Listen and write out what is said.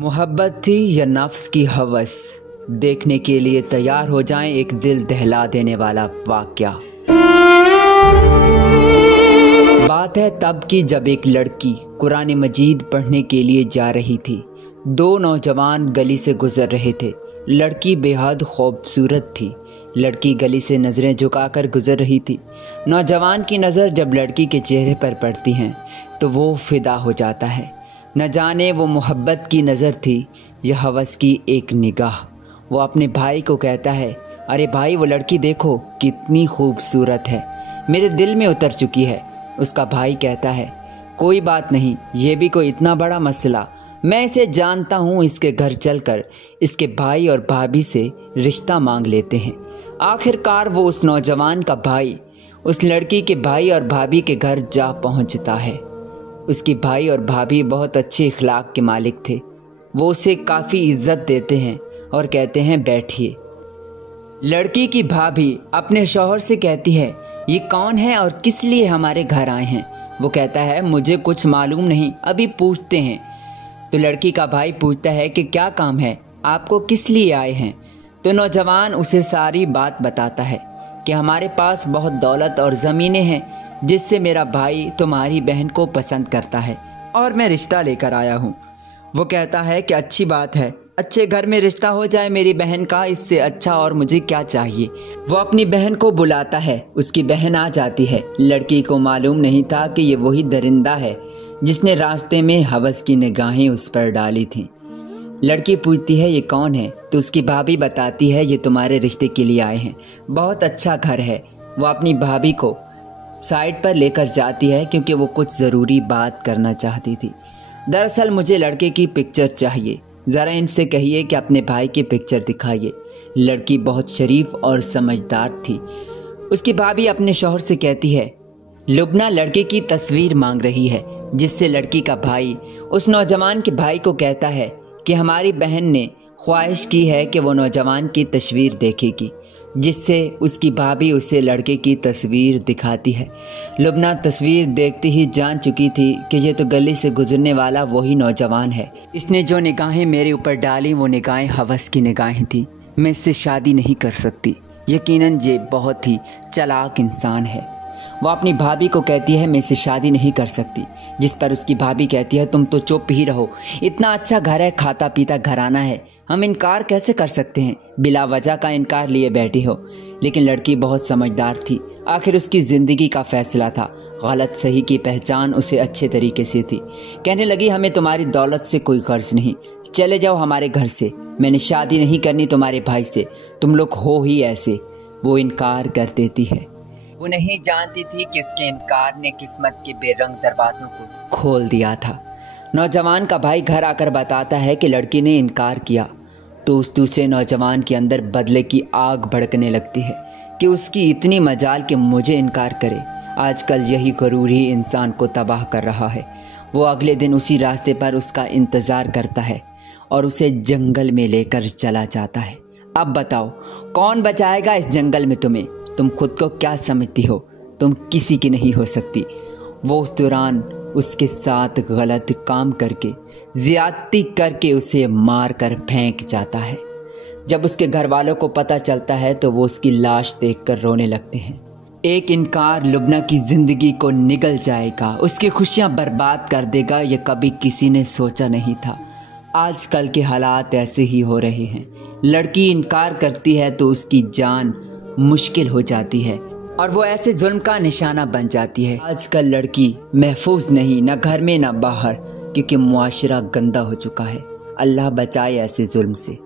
मोहब्बत थी या नफ्स की हवस, देखने के लिए तैयार हो जाएं एक दिल दहला देने वाला वाक़या। बात है तब की जब एक लड़की कुरान मजीद पढ़ने के लिए जा रही थी। दो नौजवान गली से गुजर रहे थे। लड़की बेहद खूबसूरत थी। लड़की गली से नज़रें झुकाकर गुजर रही थी। नौजवान की नज़र जब लड़की के चेहरे पर पड़ती हैं तो वो फिदा हो जाता है। न जाने वो मोहब्बत की नज़र थी या हवस की एक निगाह। वो अपने भाई को कहता है, अरे भाई वो लड़की देखो कितनी खूबसूरत है, मेरे दिल में उतर चुकी है। उसका भाई कहता है, कोई बात नहीं, ये भी कोई इतना बड़ा मसला, मैं इसे जानता हूँ, इसके घर चलकर इसके भाई और भाभी से रिश्ता मांग लेते हैं। आखिरकार वो उस नौजवान का भाई उस लड़की के भाई और भाभी के घर जा पहुँचता है। उसकी भाई और भाभी बहुत अच्छे इखलाक के मालिक थे। वो उसे काफ़ी इज्जत देते हैं और कहते हैं बैठिए। लड़की की भाभी अपने शौहर से कहती है, ये कौन है और किस लिए हमारे घर आए हैं? वो कहता है, मुझे कुछ मालूम नहीं, अभी पूछते हैं। तो लड़की का भाई पूछता है कि क्या काम है, आपको किस लिए आए हैं? तो नौजवान उसे सारी बात बताता है कि हमारे पास बहुत दौलत और ज़मीनें हैं जिससे मेरा भाई तुम्हारी बहन को पसंद करता है और मैं रिश्ता लेकर आया हूँ। वो कहता है कि अच्छी बात है, अच्छे घर में रिश्ता हो जाए मेरी बहन का, इससे अच्छा और मुझे क्या चाहिए। वो अपनी बहन को बुलाता है। उसकी बहन आ जाती है। लड़की को मालूम नहीं था कि ये वही दरिंदा है जिसने रास्ते में हवस की निगाहें उस पर डाली थीं। लड़की पूछती है, ये कौन है? तो उसकी भाभी बताती है, ये तुम्हारे रिश्ते के लिए आए हैं, बहुत अच्छा घर है। वो अपनी भाभी को साइड पर लेकर जाती है क्योंकि वो कुछ ज़रूरी बात करना चाहती थी। दरअसल मुझे लड़के की पिक्चर चाहिए, ज़रा इनसे कहिए कि अपने भाई की पिक्चर दिखाइए। लड़की बहुत शरीफ और समझदार थी। उसकी भाभी अपने शौहर से कहती है, लुबना लड़के की तस्वीर मांग रही है, जिससे लड़की का भाई उस नौजवान के भाई को कहता है कि हमारी बहन ने ख्वाहिश की है कि वो नौजवान की तस्वीर देखेगी, जिससे उसकी भाभी उसे लड़के की तस्वीर दिखाती है। लुबना तस्वीर देखते ही जान चुकी थी कि ये तो गली से गुजरने वाला वही नौजवान है। इसने जो निगाहें मेरे ऊपर डाली वो निगाहें हवस की निगाहें थी। मैं इससे शादी नहीं कर सकती। यकीनन ये बहुत ही चालाक इंसान है। वो अपनी भाभी को कहती है, मैं इससे शादी नहीं कर सकती, जिस पर उसकी भाभी कहती है, तुम तो चुप ही रहो, इतना अच्छा घर है, खाता पीता घराना है, हम इनकार कैसे कर सकते हैं? बिला वजह का इनकार लिए बैठी हो। लेकिन लड़की बहुत समझदार थी। आखिर उसकी ज़िंदगी का फैसला था, गलत सही की पहचान उसे अच्छे तरीके से थी। कहने लगी, हमें तुम्हारी दौलत से कोई गर्ज नहीं, चले जाओ हमारे घर से, मैंने शादी नहीं करनी तुम्हारे भाई से, तुम लोग हो ही ऐसे। वो इनकार कर देती है। वो नहीं जानती थी कि उसके इनकार ने किस्मत के बेरंग दरवाज़ों को खोल दिया था। नौजवान का भाई घर आकर बताता है कि लड़की ने इनकार किया। तो उस दूसरे नौजवान के अंदर बदले की आग भड़कने लगती है कि उसकी इतनी मजाल कि मुझे इनकार करे। आजकल यही गरूर ही इंसान को तबाह कर रहा है। वो अगले दिन उसी रास्ते पर उसका इंतज़ार करता है और उसे जंगल में लेकर चला जाता है। अब बताओ कौन बचाएगा इस जंगल में तुम्हें? तुम खुद को क्या समझती हो? तुम किसी की नहीं हो सकती। वो उस दौरान उसके साथ गलत काम करके, ज़्यादती करके उसे मार कर फेंक जाता है। जब उसके घर वालों को पता चलता है तो वो उसकी लाश देखकर रोने लगते हैं। एक इनकार लुबना की ज़िंदगी को निगल जाएगा, उसकी खुशियां बर्बाद कर देगा, ये कभी किसी ने सोचा नहीं था। आजकल के हालात ऐसे ही हो रहे हैं। लड़की इनकार करती है तो उसकी जान मुश्किल हो जाती है और वो ऐसे जुल्म का निशाना बन जाती है। आजकल लड़की महफूज नहीं, न घर में न बाहर, क्योंकि मुआशरा गंदा हो चुका है। अल्लाह बचाए ऐसे जुल्म से।